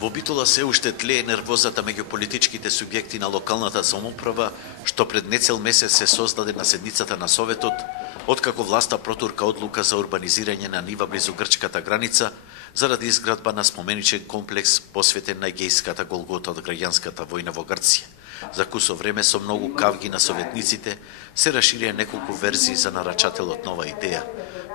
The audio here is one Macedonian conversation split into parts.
Во Битола се уште тлее нервозата меѓу политичките субјекти на локалната самоуправа, што пред нецел месец се создаде на седницата на Советот, откако власта протурка одлука за урбанизирање на нива близу грчката граница, заради изградба на споменичен комплекс посветен на егејската голгота од граѓанската војна во Грција. За кусо време со многу кавги на советниците се расширија неколку верзии за нарачателот на оваа идеја.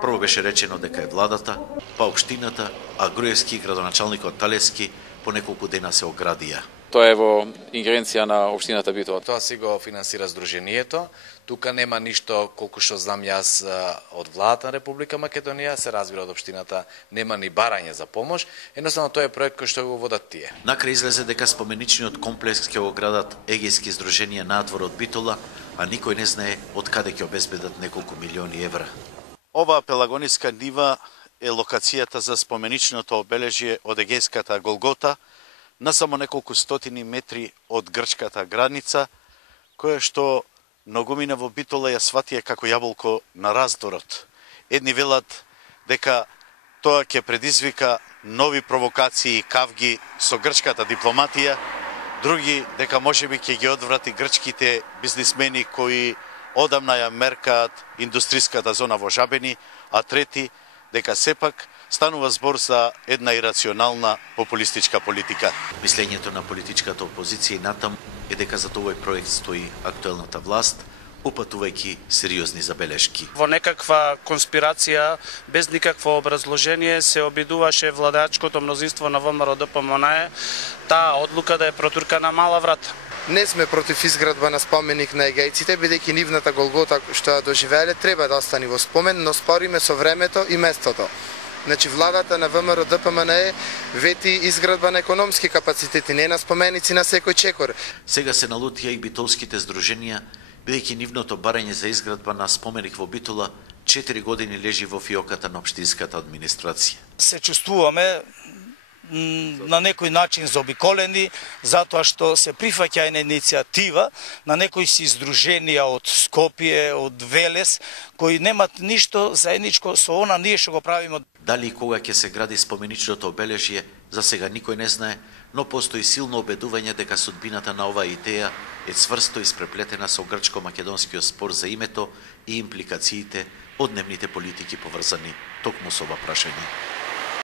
Прво беше речено дека е владата, па општината, а Груевски и градоначалникот Талевски по неколку дена се оградија. Тоа е во ингеренција на општината Битола. Тоа си го финансира Сдруженијето. Тука нема ништо, колку што знам јас, од владата на Република Македонија, се разбира од општината, нема ни барање за помош. Едноставно тоа е проект кој што го водат тие. Накрај излезе дека споменичниот комплекс ќе го градат егејски здруженија надвор од Битола, а никој не знае од каде ќе обезбедат неколку милиони евра. Оваа пелагониска нива е локацијата за споменичното обележје од егејската Голгота, на само неколку стотини метри од грчката граница, која што многумина во Битола ја сватија како јаболко на раздорот. Едни велат дека тоа ќе предизвика нови провокации и кавги со грчката дипломатија, други дека можеби ќе ги одврати грчките бизнисмени кои одамна ја меркаат индустриската зона во Жабени, а трети дека сепак станува збор за една ирационална популистичка политика. Мислењето на политичката опозиција и натам е дека за овој проект стои актуелната власт, упатувајќи сериозни забелешки. Во некаква конспирација, без никакво образложение, се обидуваше владачкото мнозинство на ВМРО ДПМН таа одлука да е протуркана мала врата. Не сме против изградба на споменик на егејците, бидејќи нивната Голгота што ја доживеале треба да остане во спомен, но спориме со времето и местото. Значи, владата на ВМРО ДПМН вети изградба на економски капацитети, не на споменици на секој чекор. Сега се налутија и битолските здруженија, бидејќи нивното барање за изградба на споменик во Битола 4 години лежи во фиоката на општинската администрација. Се чувствуваме на некој начин заобиколени, затоа што се прифаќа една иницијатива на некои си здруженија од Скопје, од Велес, кои немат ништо заедничко со она ние што го правиме. Дали и кога ќе се гради споменичното обележје, за сега никој не знае, но постои силно обедување дека судбината на оваа идеја е цврсто испреплетена со грчко-македонскиот спор за името и импликациите од дневните политики поврзани токму со ова прашање.